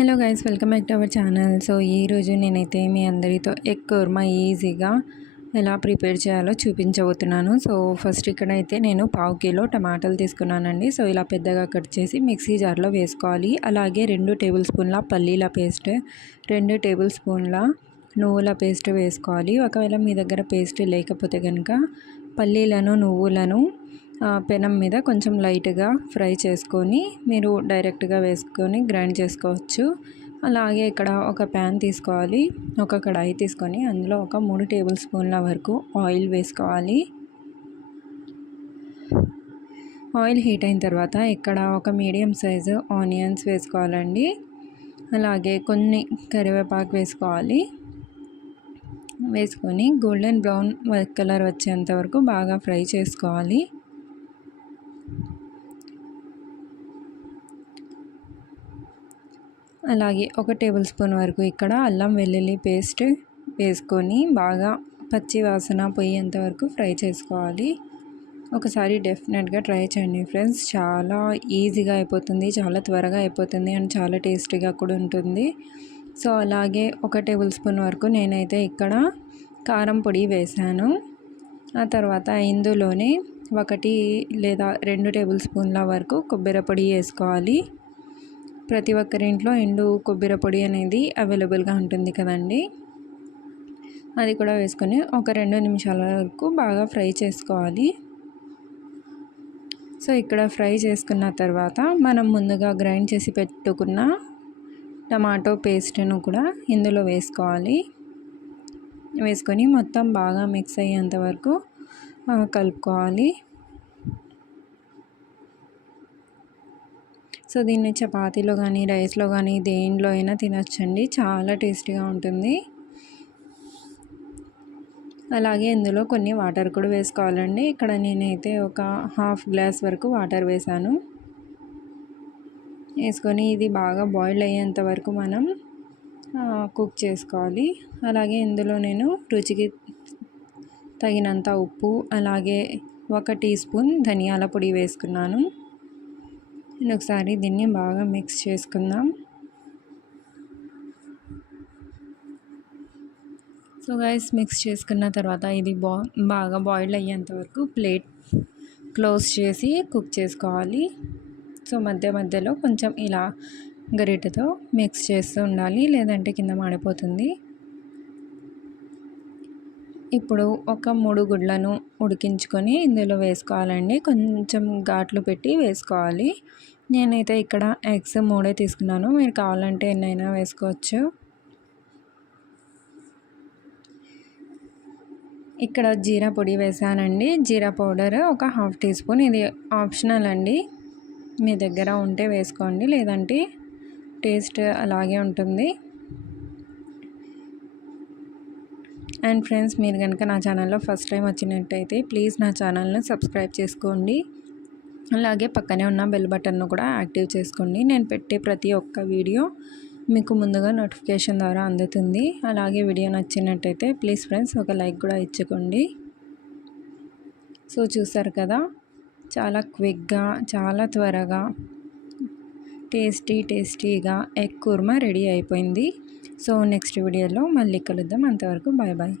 Hello guys, welcome back to our channel. So ఈరోజు నేనైతే మీ అందరితో ఎగ్ కుర్మా ఈజీగా ఎలా ప్రిపేర్ చేయాలో చూపించబోతున్నాను. సో ఫస్ట్ ఇక్కడైతే నేను 1/2 కిలో టమాటాలు తీసుకున్నానండి. సో ఇలా పెద్దగా కట్ చేసి మిక్సీ జార్లో వేసుకోవాలి. అలాగే 2 టేబుల్ స్పూన్ల పల్లీల పేస్ట్, 2 టేబుల్ స్పూన్ల నువ్వుల పేస్ట్ వేసుకోవాలి. ఒకవేళ మీ దగ్గర పేస్ట్ లేకపోతే కనుక పల్లీలను నువ్వులను పెనం మీద కొంచెం లైట్గా ఫ్రై చేసుకొని మీరు డైరెక్ట్గా వేసుకొని గ్రైండ్ చేసుకోవచ్చు. అలాగే ఇక్కడ ఒక ప్యాన్ తీసుకోవాలి, ఒక కడాయి తీసుకొని అందులో ఒక 3 టేబుల్ స్పూన్ల వరకు ఆయిల్ వేసుకోవాలి. ఆయిల్ హీట్ అయిన తర్వాత ఇక్కడ ఒక మీడియం సైజు ఆనియన్స్ వేసుకోవాలండి. అలాగే కొన్ని కరివేపాకు వేసుకోవాలి. వేసుకొని గోల్డెన్ బ్రౌన్ కలర్ వచ్చేంత వరకు బాగా ఫ్రై చేసుకోవాలి. అలాగే ఒక టేబుల్ స్పూన్ వరకు ఇక్కడ అల్లం వెల్లుల్లి పేస్ట్ వేసుకొని బాగా పచ్చి వాసన పోయేంత వరకు ఫ్రై చేసుకోవాలి. ఒకసారి డెఫినెట్గా ట్రై చేయండి ఫ్రెండ్స్, చాలా ఈజీగా అయిపోతుంది, చాలా త్వరగా అయిపోతుంది అండ్ చాలా టేస్టీగా కూడా ఉంటుంది. సో అలాగే ఒక టేబుల్ స్పూన్ వరకు నేనైతే ఇక్కడ కారం పొడి వేసాను. ఆ తర్వాత ఇందులోనే 1 లేదా 2 టేబుల్ స్పూన్ల వరకు కొబ్బరి పొడి వేసుకోవాలి. ప్రతి ఒక్కరింట్లో ఎండు కొబ్బరి పొడి అనేది అవైలబుల్గా ఉంటుంది కదండి. అది కూడా వేసుకొని ఒక 2 నిమిషాల వరకు బాగా ఫ్రై చేసుకోవాలి. సో ఇక్కడ ఫ్రై చేసుకున్న తర్వాత మనం ముందుగా గ్రైండ్ చేసి పెట్టుకున్న టమాటో పేస్ట్ను కూడా ఇందులో వేసుకోవాలి. వేసుకొని మొత్తం బాగా మిక్స్ అయ్యేంత వరకు కలుపుకోవాలి. సో దీన్ని చపాతీలో కానీ రైస్లో కానీ దేనిలో అయినా తినొచ్చండి, చాలా టేస్టీగా ఉంటుంది. అలాగే ఇందులో కొన్ని వాటర్ కూడా వేసుకోవాలండి. ఇక్కడ నేనైతే ఒక 1/2 గ్లాస్ వరకు వాటర్ వేసాను. వేసుకొని ఇది బాగా బాయిల్ అయ్యేంత వరకు మనం కుక్ చేసుకోవాలి. అలాగే ఇందులో నేను రుచికి తగినంత ఉప్పు, అలాగే 1 టీ స్పూన్ ధనియాల పొడి వేసుకున్నాను. ఒకసారి దీన్ని బాగా మిక్స్ చేసుకుందాం. సో గైస్, మిక్స్ చేసుకున్న తర్వాత ఇది బాగా బాయిల్ అయ్యేంత వరకు ప్లేట్ క్లోజ్ చేసి కుక్ చేసుకోవాలి. సో మధ్య మధ్యలో కొంచెం ఇలా గరిటెతో మిక్స్ చేస్తూ ఉండాలి, లేదంటే కింద మాడిపోతుంది. ఇప్పుడు ఒక 3 గుడ్లను ఉడికించుకొని ఇందులో వేసుకోవాలండి. కొంచెం ఘాట్లు పెట్టి వేసుకోవాలి. నేనైతే ఇక్కడ ఎగ్స్ 3 తీసుకున్నాను, మీరు కావాలంటే ఎన్నైనా వేసుకోవచ్చు. ఇక్కడ జీరా పొడి వేసానండి. జీరా పౌడర్ ఒక 1/2 టీ స్పూన్, ఇది ఆప్షనల్ అండి, మీ దగ్గర ఉంటే వేసుకోండి, లేదంటే టేస్ట్ అలాగే ఉంటుంది. అండ్ ఫ్రెండ్స్, మీరు కనుక నా ఛానల్లో ఫస్ట్ టైం వచ్చినట్టయితే ప్లీజ్ నా ఛానల్ని సబ్స్క్రైబ్ చేసుకోండి. అలాగే పక్కనే ఉన్న బెల్ బటన్ను కూడా యాక్టివ్ చేసుకోండి. నేను పెట్టే ప్రతి ఒక్క వీడియో మీకు ముందుగా నోటిఫికేషన్ ద్వారా అందుతుంది. అలాగే వీడియో నచ్చినట్టయితే ప్లీజ్ ఫ్రెండ్స్ ఒక లైక్ కూడా ఇచ్చుకోండి. సో చూసారు కదా, చాలా క్విక్గా, చాలా త్వరగా టేస్టీగా ఎగ్ కుర్మా రెడీ అయిపోయింది. సో నెక్స్ట్ వీడియోలో మళ్ళీ కలుద్దాం. అంతవరకు బాయ్ బాయ్.